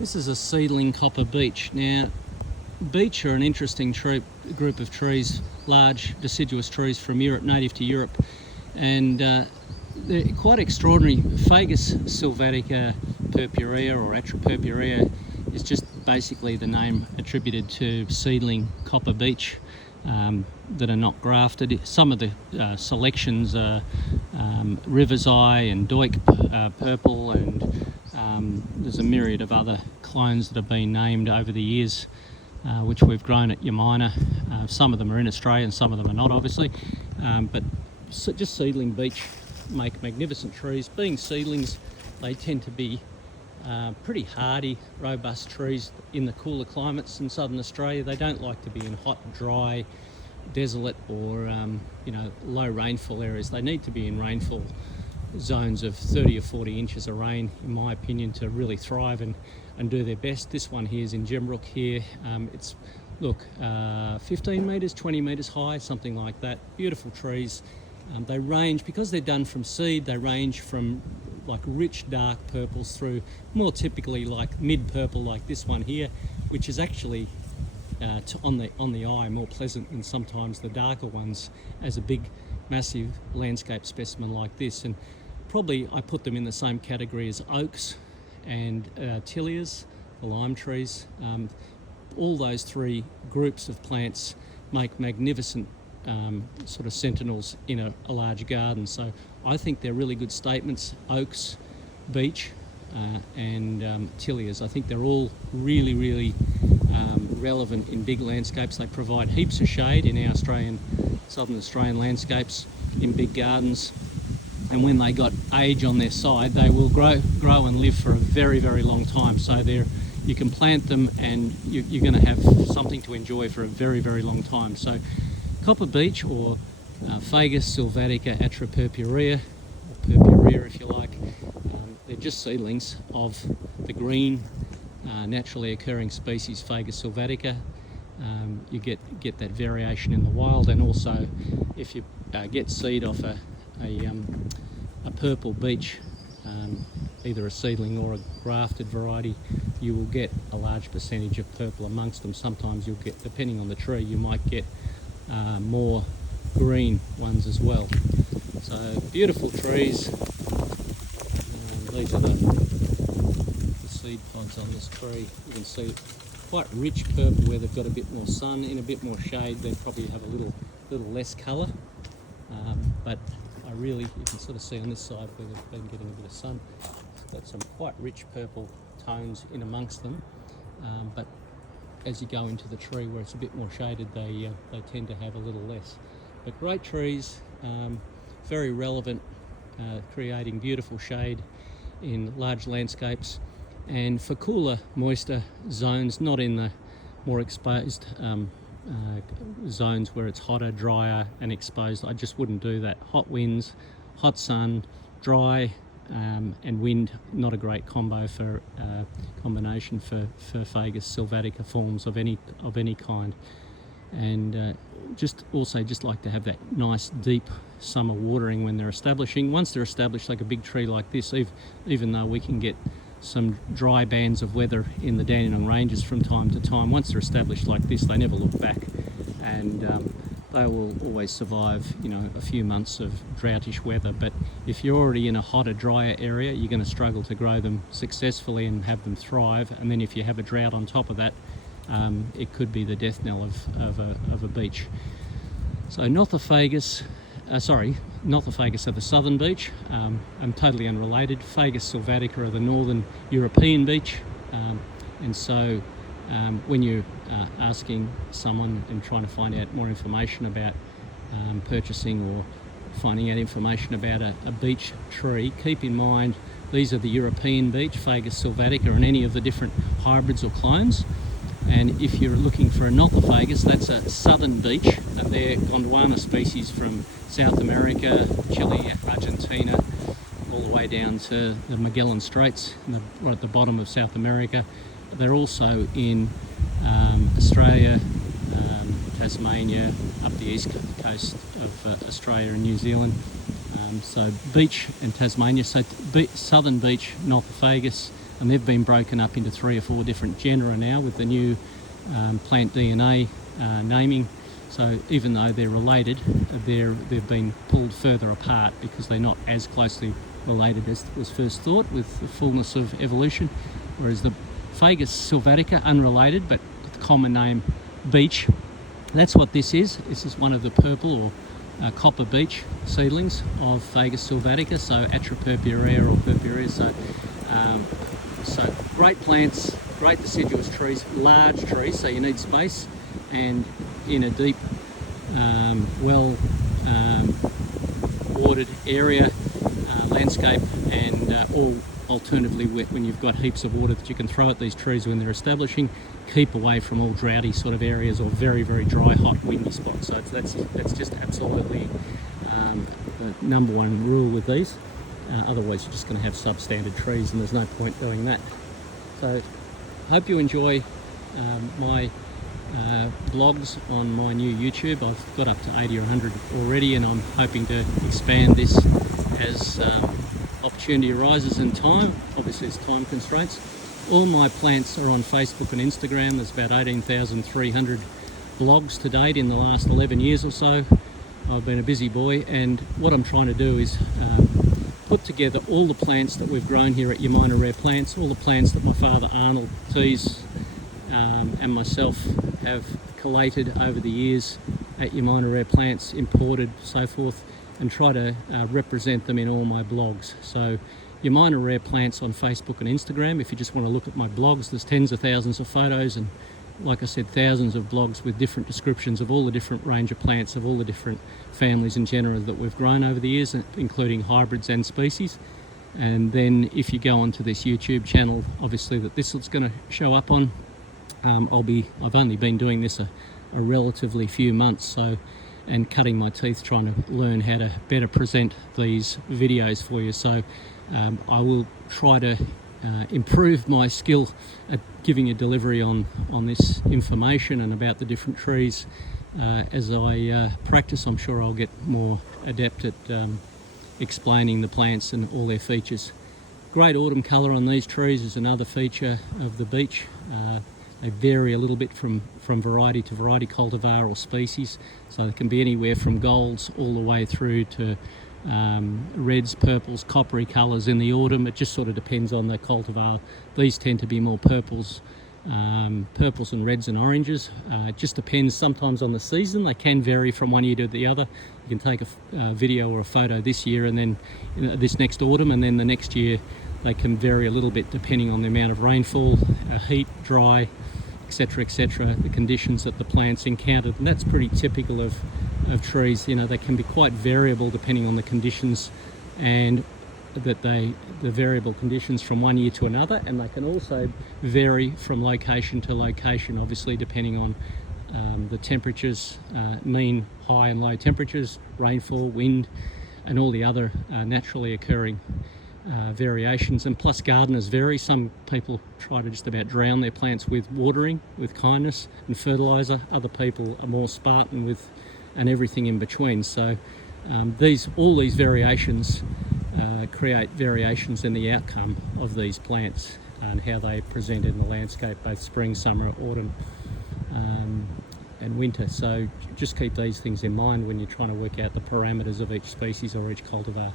This is a seedling copper beech. Now, beech are an interesting group of trees, large deciduous trees from Europe, native to Europe, and they're quite extraordinary. Fagus sylvatica purpurea or atropurureum is just basically the name attributed to seedling copper beech that are not grafted. Some of the selections are River's Eye and Doik purple, and there's a myriad of other clones that have been named over the years, which we've grown at Yamina. Some of them are in Australia and some of them are not, obviously, but just seedling beech make magnificent trees. Being seedlings, they tend to be pretty hardy, robust trees in the cooler climates in southern Australia. They don't like to be in hot, dry, desolate or low rainfall areas. They need to be in rainfall zones of 30 or 40 inches of rain, in my opinion, to really thrive and do their best. This one here is in Gembrook here. It's 15 metres, 20 metres high, something like that. Beautiful trees. They range, because they're done from seed, they range from like rich dark purples through more typically like mid-purple like this one here, which is actually on the eye more pleasant than sometimes the darker ones as a big massive landscape specimen like this. And probably I put them in the same category as oaks and tilias, the lime trees. All those three groups of plants make magnificent sort of sentinels in a large garden. So I think they're really good statements. Oaks, beech and tilias. I think they're all really relevant in big landscapes. They provide heaps of shade in our southern Australian landscapes in big gardens, and when they got age on their side, they will grow and live for a very long time. So you can plant them and you're going to have something to enjoy for a very long time. So copper beech, or Fagus sylvatica atropurureum, or purpurea if you like, they're just seedlings of the green naturally occurring species Fagus sylvatica. You get that variation in the wild, and also if you get seed off a purple beech, either a seedling or a grafted variety, you will get a large percentage of purple amongst them. Sometimes you'll get, depending on the tree, you might get more green ones as well. So beautiful trees. These are the seed pods on this tree. You can see quite rich purple where they've got a bit more sun. In a bit more shade, they probably have a little less colour. But you can sort of see on this side where they've been getting a bit of sun. It's got some quite rich purple tones in amongst them. But as you go into the tree where it's a bit more shaded, they tend to have a little less. But great trees, very relevant, creating beautiful shade in large landscapes, and for cooler, moister zones, not in the more exposed zones where it's hotter, drier and exposed. I just wouldn't do that. Hot winds, hot sun, dry and wind, not a great combination for Fagus sylvatica forms of any kind. And just like to have that nice deep summer watering when they're establishing. Once they're established, like a big tree like this, even though we can get some dry bands of weather in the Dandenong Ranges from time to time, once they're established like this, they never look back, and they will always survive, a few months of droutish weather. But if you're already in a hotter, drier area, you're going to struggle to grow them successfully and have them thrive. And then if you have a drought on top of that, it could be the death knell of a beech. So not the Fagus of the southern beech. I'm totally unrelated. Fagus sylvatica are the northern European beech. And so when you're asking someone and trying to find out more information about purchasing or finding out information about a beech tree, keep in mind these are the European beech, Fagus sylvatica, and any of the different hybrids or clones. And if you're looking for a Nothofagus, that's a southern beech, and they're Gondwana species from South America, Chile, Argentina, all the way down to the Magellan Straits, right at the bottom of South America. They're also in Australia, Tasmania, up the east coast of Australia and New Zealand. So beech and Tasmania, so southern beech, Nothofagus, and they've been broken up into 3 or 4 different genera now with the new plant DNA naming. So even though they're related, they've been pulled further apart because they're not as closely related as was first thought with the fullness of evolution. Whereas the Fagus sylvatica, unrelated, but with the common name beech, that's what this is. This is one of the purple or copper beech seedlings of Fagus sylvatica, so atropurureum or purpurea. So great plants, great deciduous trees, large trees, so you need space, and in a deep, well watered area, landscape, and all alternatively wet when you've got heaps of water that you can throw at these trees when they're establishing. Keep away from all droughty sort of areas or very, very dry, hot, windy spots. So that's just absolutely the number one rule with these. Otherwise you're just going to have substandard trees, and there's no point doing that. So hope you enjoy my blogs on my new YouTube. I've got up to 80 or 100 already, and I'm hoping to expand this as opportunity arises in time. Obviously there's time constraints. All my plants are on Facebook and Instagram. There's about 18,300 blogs to date in the last 11 years or so. I've been a busy boy, and what I'm trying to do is put together all the plants that we've grown here at Yamina Rare Plants, all the plants that my father Arnold, Teese and myself have collated over the years at Yamina Rare Plants, imported, so forth, and try to represent them in all my blogs. So Yamina Rare Plants on Facebook and Instagram. If you just want to look at my blogs, there's tens of thousands of photos, and like I said, thousands of blogs with different descriptions of all the different range of plants, of all the different families and genera that we've grown over the years, including hybrids and species. And then if you go onto this YouTube channel, obviously that this is going to show up on, I've only been doing this a relatively few months, so, and cutting my teeth trying to learn how to better present these videos for you. So I will try to improve my skill at giving a delivery on this information and about the different trees. As I practice, I'm sure I'll get more adept at explaining the plants and all their features. Great autumn colour on these trees is another feature of the beech. They vary a little bit from variety to variety, cultivar or species, so they can be anywhere from golds all the way through to reds, purples, coppery colours in the autumn. It just sort of depends on the cultivar. These tend to be more purples and reds and oranges. It just depends sometimes on the season. They can vary from one year to the other. You can take a video or a photo this year and then this next autumn, and then the next year they can vary a little bit depending on the amount of rainfall, heat, dry, etc., the conditions that the plants encountered. And that's pretty typical of trees. You know, they can be quite variable depending on the conditions, and that the variable conditions from one year to another, and they can also vary from location to location, obviously depending on the temperatures, mean high and low temperatures, rainfall, wind, and all the other naturally occurring variations. And plus gardeners vary. Some people try to just about drown their plants with watering, with kindness and fertiliser. Other people are more Spartan with, and everything in between. So all these variations create variations in the outcome of these plants and how they present in the landscape, both spring, summer, autumn and winter. So just keep these things in mind when you're trying to work out the parameters of each species or each cultivar.